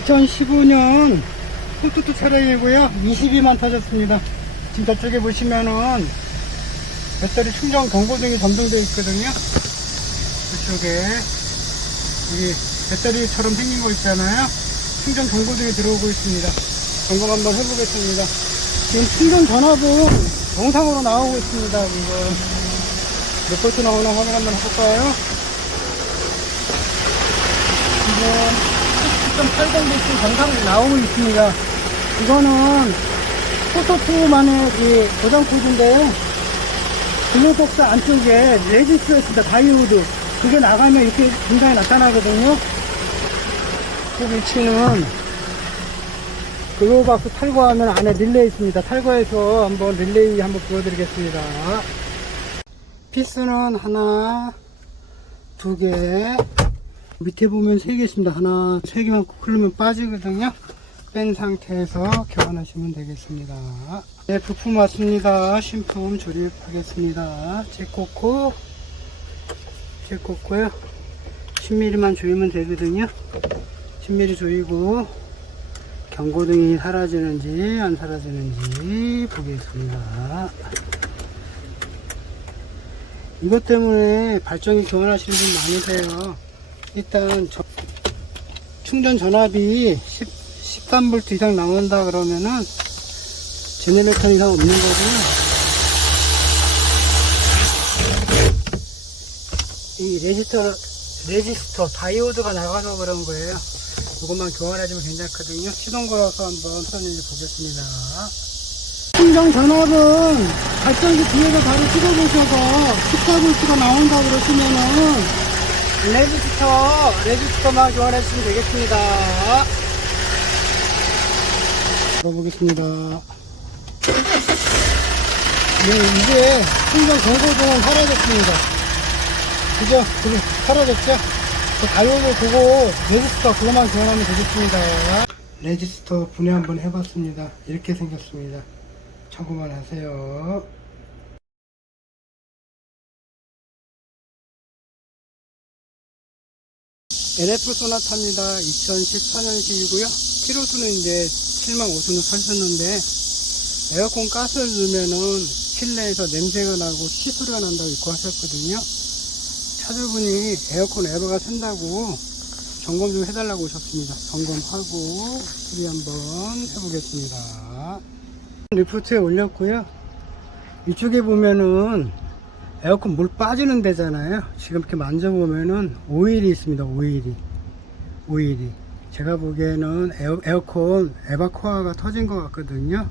2015년 푸트트 차량이고요. 22만 터졌습니다. 지금 저쪽에 보시면은 배터리 충전 경고등이 점등되어 있거든요. 그쪽에 여기 배터리처럼 생긴 거 있잖아요. 충전 경고등이 들어오고 있습니다. 점검 한번 해보겠습니다. 지금 충전 전압은 정상으로 나오고 있습니다. 이거 몇 볼트 나오나 확인 한번 해볼까요? 지금 10.80볼트 정상으로 나오고 있습니다. 이거는 포토2만의 이 고장 코드인데요. 블루박스 안쪽에 레지스가 있습니다. 다이오드. 그게 나가면 이렇게 증상이 나타나거든요. 그 위치는 블루박스 탈거하면 안에 릴레이 있습니다. 탈거해서 한번 릴레이 한번 보여드리겠습니다. 피스는 하나, 두 개, 밑에 보면 세 개 있습니다. 하나, 세 개만 흐르면 빠지거든요. 뺀 상태에서 교환하시면 되겠습니다. 네, 부품 왔습니다. 신품 조립하겠습니다. 제코코, 제코코요. 10mm만 조이면 되거든요. 10mm 조이고, 경고등이 사라지는지 안 사라지는지 보겠습니다. 이것 때문에 발전기 교환하시는 분 많으세요. 일단 저- 충전 전압이 10, 13V 이상 나온다 그러면은 제네레이터 이상 없는 거고요. 이 레지스터, 레지스터, 다이오드가 나가서 그런 거예요. 이것만 교환해주면 괜찮거든요. 시동 걸어서 한번 설명해 보겠습니다. 충전 전압은 발전기 뒤에서 바로 찍어보셔서 14V가 나온다 그러시면은 레지스터, 레지스터만 교환해주시면 되겠습니다. 들어보겠습니다. 네, 이제 충전 경고등은 사라졌습니다. 그죠? 그래, 사라졌죠? 그 다이오드 보고 레지스터 그거만 교환하면 되겠습니다. 레지스터 분해 한번 해봤습니다. 이렇게 생겼습니다. 참고만 하세요. NF 소나타입니다. 2014년식이고요. 키로수는 이제 7만 5천 원 사셨는데 에어컨 가스를 넣으면은 실내에서 냄새가 나고 치소리가 난다고 입고 하셨거든요. 차주분이 에어컨 에버가 샌다고 점검 좀 해달라고 오셨습니다. 점검하고 수리 한번 해보겠습니다. 리프트에 올렸고요. 이쪽에 보면은 에어컨 물 빠지는 데잖아요. 지금 이렇게 만져보면은 오일이 있습니다. 오일이. 오일이. 제가 보기에는 에어, 에어컨 에바코아가 터진 것 같거든요.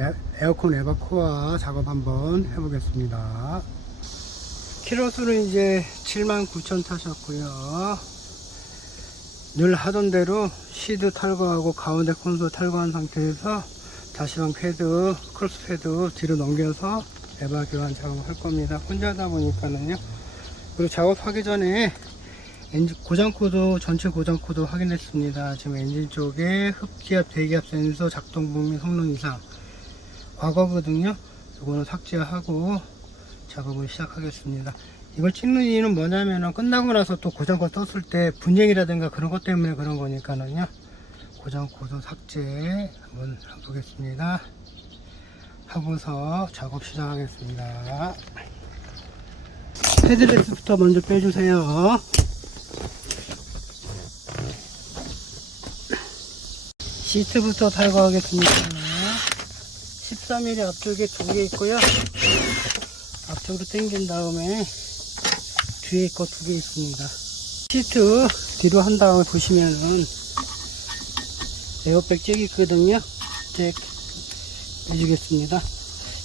에, 에어컨 에바코아 작업 한번 해보겠습니다. 키로수는 이제 79,000 타셨고요. 늘 하던 대로 시드 탈거하고 가운데 콘솔 탈거한 상태에서 다시방 패드, 크로스 패드 뒤로 넘겨서 에바 교환 작업할 겁니다. 혼자 하다 보니까는요. 그리고 작업하기 전에 엔진 고장 코드, 전체 고장 코드 확인했습니다. 지금 엔진 쪽에 흡기압, 대기압 센서 작동 범위 성능 이상 과거거든요. 이거는 삭제하고 작업을 시작하겠습니다. 이걸 찍는 이유는 뭐냐면은 끝나고 나서 또 고장 코드 떴을 때 분쟁이라든가 그런 것 때문에 그런 거니까는요. 고장 코드 삭제 한번 해보겠습니다. 하고서 작업 시작하겠습니다. 헤드레스부터 먼저 빼주세요. 시트부터 탈거하겠습니다. 13mm 앞쪽에 두 개 있고요. 앞쪽으로 당긴 다음에 뒤에 거 두 개 있습니다. 시트 뒤로 한 다음에 보시면은 에어백 잭이 있거든요. 잭 해주겠습니다.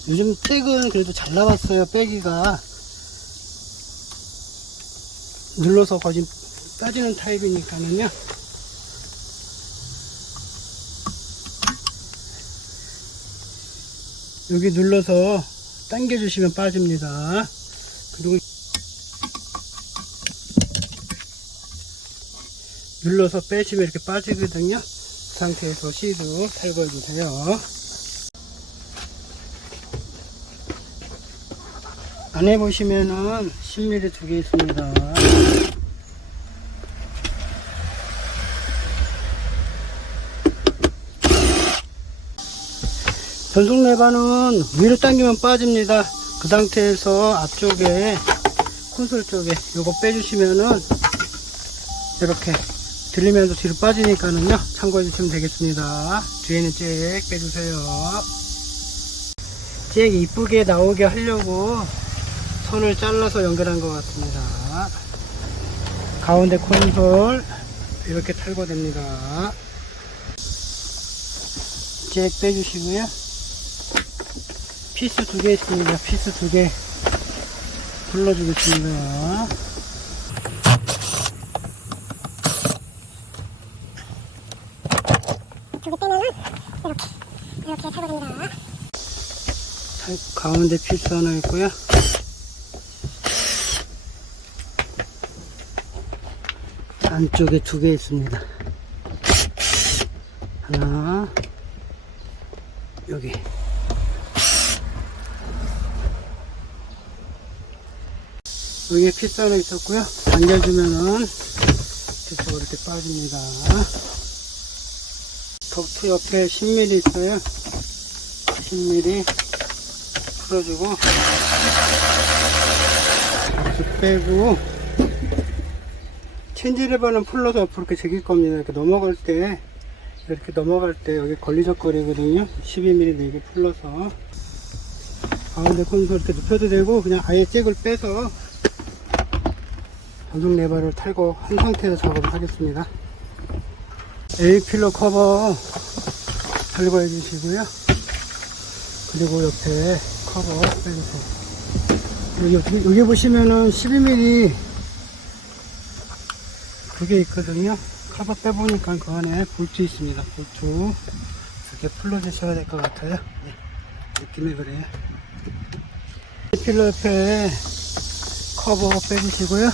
요즘 잭은 그래도 잘 나왔어요. 빼기가 눌러서 거진 빠지는 타입이니까는요. 여기 눌러서 당겨주시면 빠집니다. 그리고 눌러서 빼시면 이렇게 빠지거든요. 그 상태에서 시드 탈거해 주세요. 안에 보시면은 10mm 두 개 있습니다. 전속 레바는 위로 당기면 빠집니다. 그 상태에서 앞쪽에 콘솔 쪽에 요거 빼주시면은 이렇게 들리면서 뒤로 빠지니까는요 참고해 주시면 되겠습니다 뒤에는 잭 빼주세요 잭 이쁘게 나오게 하려고 선을 잘라서 연결한 것 같습니다. 가운데 콘솔 이렇게 탈거됩니다. 잭 빼주시고요. 피스 두 개 있습니다. 피스 두 개 불러주겠습니다. 두개 빼면은 이렇게 이렇게 탈거됩니다. 탈- 가운데 피스 하나 있고요. 안쪽에 두 개 있습니다. 하나, 여기. 여기에 하나 있었고요. 당겨주면은 피스가 이렇게 빠집니다. 덕트 옆에 10mm 있어요. 10mm 풀어주고 이렇게 빼고 풀러서 앞으로 이렇게 제길 겁니다. 이렇게 넘어갈 때 이렇게 넘어갈 때 여기 걸리적거리거든요. 12mm 네개 풀러서 가운데 콘솔 이렇게 눕혀도 되고 그냥 아예 잭을 빼서 전동 레버를 탈고 한 상태에서 작업을 하겠습니다. A필러 커버 탈거해 주시고요. 그리고 옆에 커버 빼주세요. 여기, 여기 보시면은 12mm 그게 있거든요. 커버 빼보니까 그 안에 볼트 있습니다. 볼트 이렇게 풀러주셔야 될 것 같아요. 네. 느낌이 그래요. 필러 옆에 커버 빼주시고요.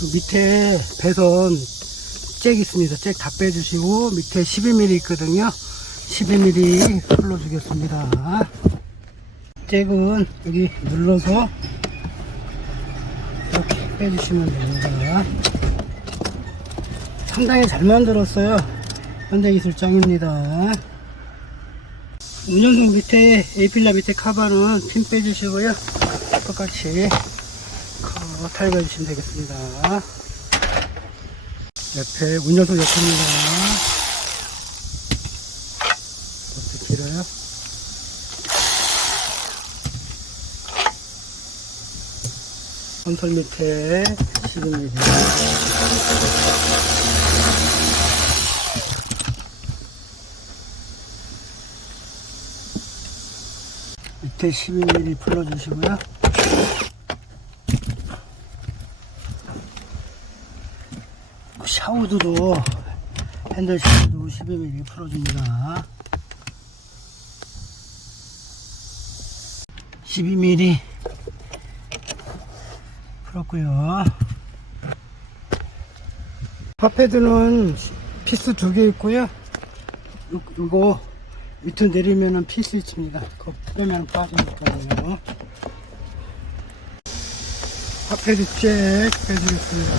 그 밑에 배선 잭 있습니다. 잭 다 빼주시고 밑에 12mm 있거든요. 12mm 풀러주겠습니다. 잭은 여기 눌러서 이렇게 빼주시면 됩니다. 상당히 잘 만들었어요. 현대기술장입니다. 운전석 밑에 A필라 밑에 카바는 핀 빼주시고요. 똑같이 커버 탈거해 주시면 되겠습니다. 옆에 운전석 옆입니다. 이렇게 길어요. 건설 밑에 12mm. 밑에 12mm 풀어주시고요. 샤우드도 핸들 샤우드 12mm 풀어줍니다. 12mm 풀었고요. 파패드는 피스 두 개 있고요. 요, 요거 밑으로 내리면은 피스 있습니다. 그거 빼면 빠지니까요. 파패드 잭 빼주겠습니다.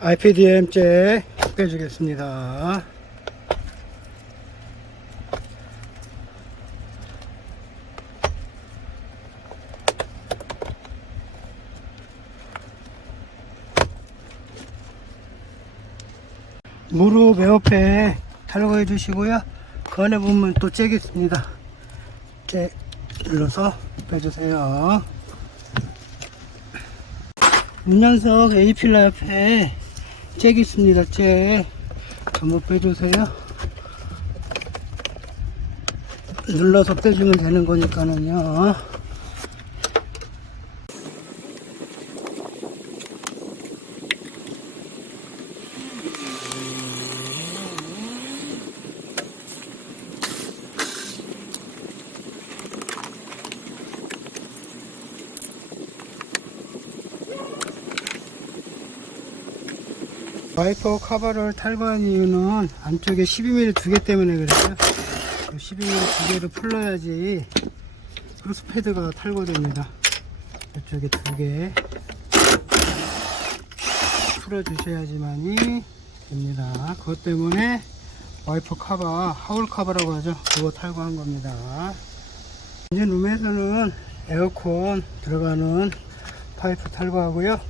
IPDM 잭 빼주겠습니다. 무릎 에어패 탈거해 주시고요. 그 안에 보면 또 잭이 있습니다. 잭 눌러서 빼주세요. 운전석 A필라 옆에 잭 있습니다. 잭 전부 빼주세요. 눌러서 빼주면 되는 거니까는요. 와이퍼 커버를 탈거한 이유는 안쪽에 12mm 두 개 때문에 그래요. 그 12mm 두 개를 풀러야지 크로스 패드가 탈거됩니다. 이쪽에 두 개 풀어 주셔야지만이 됩니다. 그것 때문에 와이퍼 카바, 하울 카바라고 하죠. 그거 탈거한 겁니다. 엔진 룸에서는 에어컨 들어가는 파이프 탈거하고요.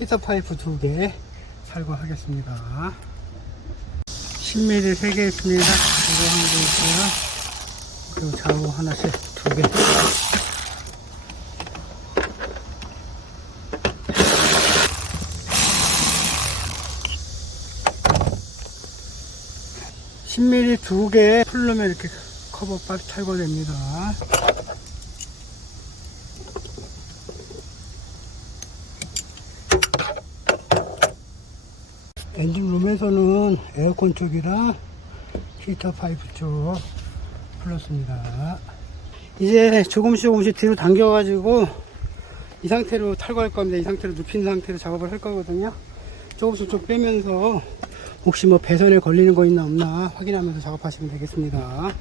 히터 파이프 두개 탈거하겠습니다. 10mm 3개 있습니다. 이거 하나 있고요. 그리고 좌우 하나씩 두 개. (10 m m) 두 개 풀르면 이렇게 커버 빡 탈거됩니다. 엔진룸 에어컨 쪽이랑 히터 파이프 쪽 풀었습니다. 이제 조금씩 조금씩 뒤로 당겨가지고 이 상태로 탈거할 겁니다. 이 상태로 눕힌 상태로 작업을 할 거거든요. 조금씩 좀 빼면서 혹시 뭐 배선에 걸리는 거 있나 없나 확인하면서 작업하시면 되겠습니다.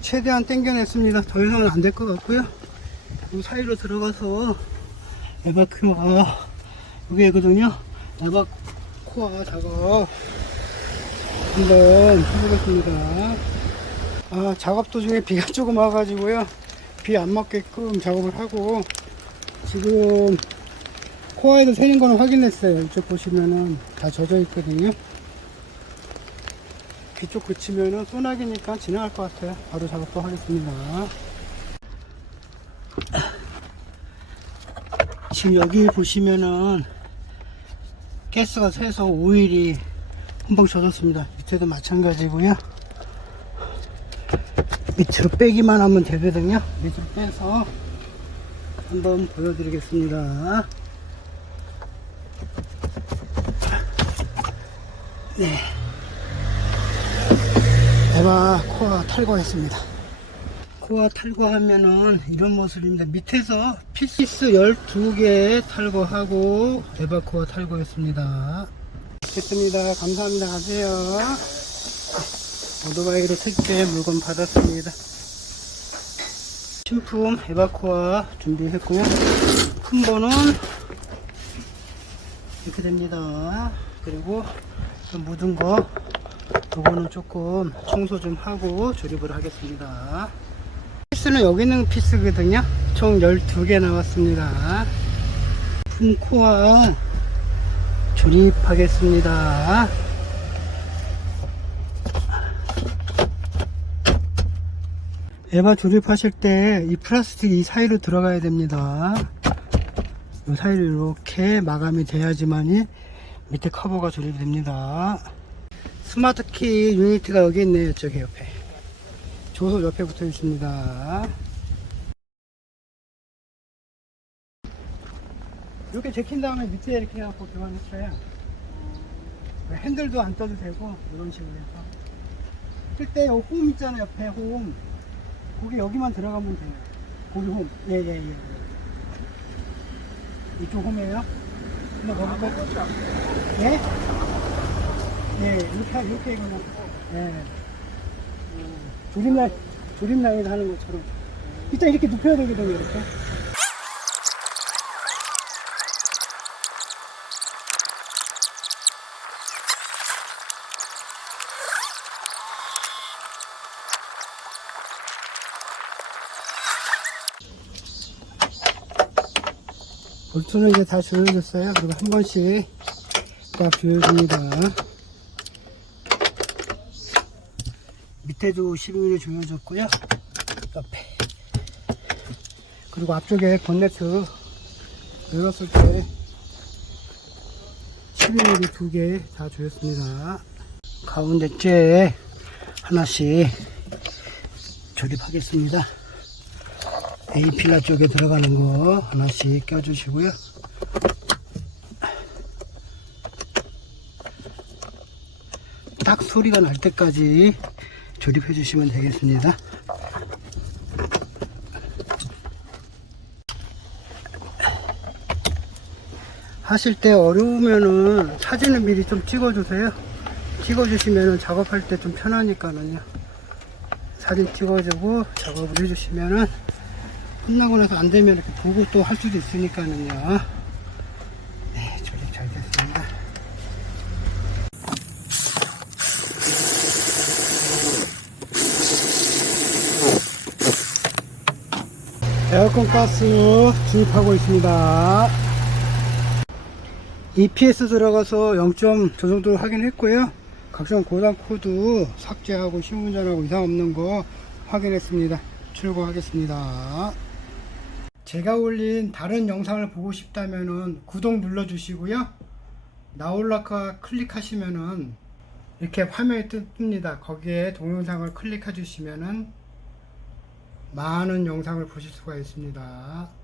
최대한 당겨냈습니다. 더 이상은 안 될 것 같고요. 이 사이로 들어가서 에바큐아 여기거든요. 에바코아 작업 한번 해보겠습니다. 아 작업 도중에 비가 조금 와가지고요. 비 안 맞게끔 작업을 하고 지금 코아에도 새는 거는 확인했어요. 이쪽 보시면은 다 젖어 있거든요. 비쪽 그치면은 소나기니까 지나갈 것 같아요. 바로 작업도 하겠습니다. 지금 여기 보시면은 가스가 새서 오일이 흠뻑 젖었습니다. 밑에도 마찬가지고요. 밑으로 빼기만 하면 되거든요. 밑으로 빼서 한번 보여드리겠습니다. 네. 에바 코어 탈거했습니다. 코어 탈거하면은 이런 모습입니다. 밑에서 피스 12개 탈거하고 에바 코어 탈거했습니다. 됐습니다. 감사합니다. 가세요. 오토바이로 택배 물건 받았습니다. 신품 에바코아 준비했고요. 큰 거는 이렇게 됩니다. 그리고 좀 묻은 거, 요거는 조금 청소 좀 하고 조립을 하겠습니다. 피스는 여기 있는 피스거든요. 총 12개 나왔습니다. 품코아 조립하겠습니다. 에바 조립하실 때 이 플라스틱 이 사이로 들어가야 됩니다. 이 사이로 이렇게 마감이 돼야지만이 밑에 커버가 조립됩니다. 스마트 키 유니트가 여기 있네요. 저기 옆에. 조소 옆에 붙어 있습니다. 이렇게 제킨 다음에 밑에 이렇게 해갖고 교환했어요. 핸들도 안 떠도 되고 이런 식으로 해서. 쓸때 홈 있잖아요. 옆에 홈. 거기 여기만 들어가면 돼요. 거기 홈. 예, 예, 예. 이쪽 홈이에요? 근데 거기 거 예? 예, 이렇게, 하- 이렇게 이거는. 예. 음, 조립 라인 하는 것처럼. 일단 이렇게 눕혀야 되거든요, 이렇게. 볼트는 이제 다 조여졌어요. 그리고 한 번씩 딱 조여줍니다. 밑에도 12mm 조여졌고요. 옆에. 그리고 앞쪽에 본네트 열었을 때 12mm 두개 다 조였습니다. 가운데 째 하나씩 조립하겠습니다. A필라 쪽에 들어가는 거 하나씩 껴주시고요. 딱 소리가 날 때까지 조립해 주시면 되겠습니다. 하실 때 어려우면은 사진을 미리 좀 찍어 주세요. 찍어 주시면은 작업할 때 좀 편하니까는요. 사진 찍어주고 작업을 해주시면은 끝나고 나서 안 되면 이렇게 보고 또 할 수도 있으니까는요. 네, 조립 잘 됐습니다. 에어컨 가스 주입하고 있습니다. EPS 들어가서 0점 저 정도 확인했고요. 각종 고장 코드 삭제하고 신분전하고 이상 없는 거 확인했습니다. 출고하겠습니다. 제가 올린 다른 영상을 보고 싶다면은 구독 눌러주시고요. 나올라카 클릭하시면은 이렇게 화면이 뜹니다. 거기에 동영상을 클릭해 주시면은 많은 영상을 보실 수가 있습니다.